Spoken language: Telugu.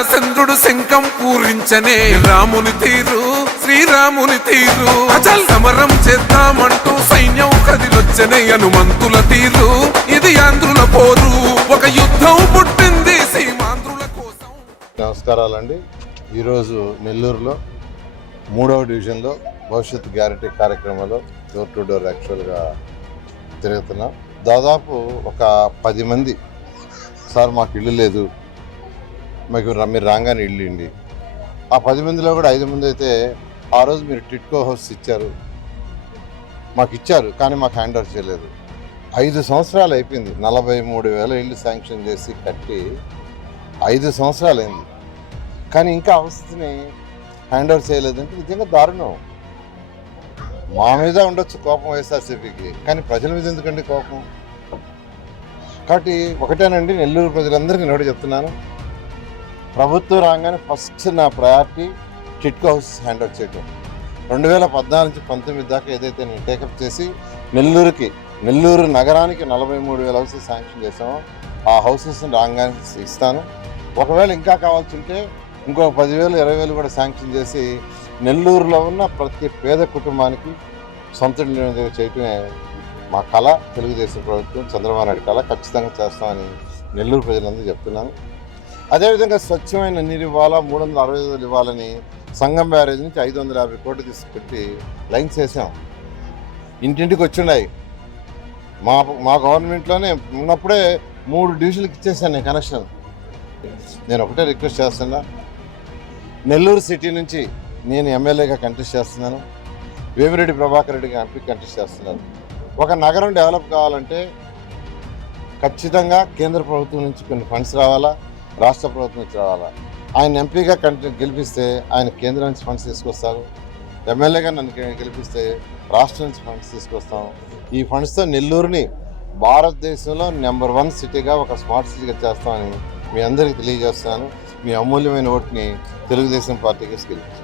చంద్రుడు శంఖం పూరించనే. రాముని తీరు శ్రీరాముని తీరు. అచల్ సమరం చేద్దామంటూ సైన్యం కదిలొచ్చనే హనుమంతుల తీరు. ఇది ఆంధ్రుల పోరు. ఒక యుద్ధం పుట్టింది సీమాంధ్రుల కోసం. నమస్కారాలండి. ఈరోజు నెల్లూరులో మూడవ డివిజన్లో భవిష్యత్ గ్యారంటీ కార్యక్రమంలో డోర్ టు డోర్ యాక్చువల్గా తిరుగుతున్నాం. దాదాపు ఒక పది మంది సార్ మాకు ఇల్లు లేదు మాకు మీరు రాగానే ఇల్లు ఆ పది మందిలో కూడా ఐదు మంది అయితే ఆ రోజు మీరు టిట్కో హౌస్ ఇచ్చారు. మాకు ఇచ్చారు కానీ మాకు హ్యాండ్ ఓవర్ చేయలేదు. ఐదు సంవత్సరాలు అయిపోయింది. నలభై మూడు వేల ఇల్లు శాంక్షన్ చేసి కట్టి ఐదు సంవత్సరాలు అయింది కానీ ఇంకా అవస్థని హ్యాండ్ ఓవర్ చేయలేదంటే నిజంగా దారుణం. మా మీద ఉండొచ్చు కోపం వైఎస్ఆర్సీపీకి కానీ ప్రజల మీద ఎందుకండి కోపం? కాబట్టి ఒకటేనండి నెల్లూరు ప్రజలందరికీ నేను చెప్తున్నాను. ప్రభుత్వం రాగానే ఫస్ట్ నా ప్రయారిటీ చిట్కో హౌస్ హ్యాండ్ ఓవర్ చేయటం. రెండు వేల పద్నాలుగు నుంచి పంతొమ్మిది దాకా ఏదైతే నేను టేకప్ చేసి నెల్లూరుకి నెల్లూరు నగరానికి నలభై మూడు వేల హౌసెస్ శాంక్షన్ చేసామో ఆ హౌసెస్ని రాగానే ఇస్తాను. ఒకవేళ ఇంకా కావాల్సి ఉంటే ఇంకో పదివేలు ఇరవై వేలు కూడా శాంక్షన్ చేసి నెల్లూరులో ఉన్న ప్రతి పేద కుటుంబానికి సొంత ఇల్లు చేయటమే మా కళ. తెలుగుదేశం ప్రభుత్వం చంద్రబాబు నాయుడు కళ. ఖచ్చితంగా చేస్తామని నెల్లూరు ప్రజలందరూ చెప్తున్నాను అదేవిధంగా స్వచ్ఛమైన నీరు ఇవ్వాలా? మూడు వందల అరవై ఐదు ఇవ్వాలని సంగం బ్యారేజ్ నుంచి ఐదు వందల యాభై కోట్లు తీసుకెట్టి లైన్స్ వేసాం. ఇంటింటికి వచ్చిన్నాయి మా మా గవర్నమెంట్లోనే ఉన్నప్పుడే మూడు డివిజన్లకు ఇచ్చేసాను నేను కనెక్షన్. నేను ఒకటే రిక్వెస్ట్ చేస్తున్నా. నెల్లూరు సిటీ నుంచి నేను ఎమ్మెల్యేగా కంటెస్ట్ చేస్తున్నాను. వేమిరెడ్డి ప్రభాకర్ రెడ్డిగా ఎంపీ కంటెస్ట్ చేస్తున్నాను. ఒక నగరం డెవలప్ కావాలంటే ఖచ్చితంగా కేంద్ర ప్రభుత్వం నుంచి కొన్ని ఫండ్స్ రావాలా? రాష్ట్ర ప్రభుత్వం నుంచి రావాలా? ఆయన ఎంపీగా కంటే గెలిపిస్తే ఆయన కేంద్రం నుంచి ఫండ్స్ తీసుకొస్తారు. ఎమ్మెల్యేగా నన్ను గెలిపిస్తే రాష్ట్రం నుంచి ఫండ్స్ తీసుకొస్తాం. ఈ ఫండ్స్తో నెల్లూరుని భారతదేశంలో నెంబర్ వన్ సిటీగా ఒక స్మార్ట్ సిటీగా చేస్తామని మీ అందరికీ తెలియజేస్తున్నాను. మీ అమూల్యమైన ఓటుని తెలుగుదేశం పార్టీకి గెలిపించాను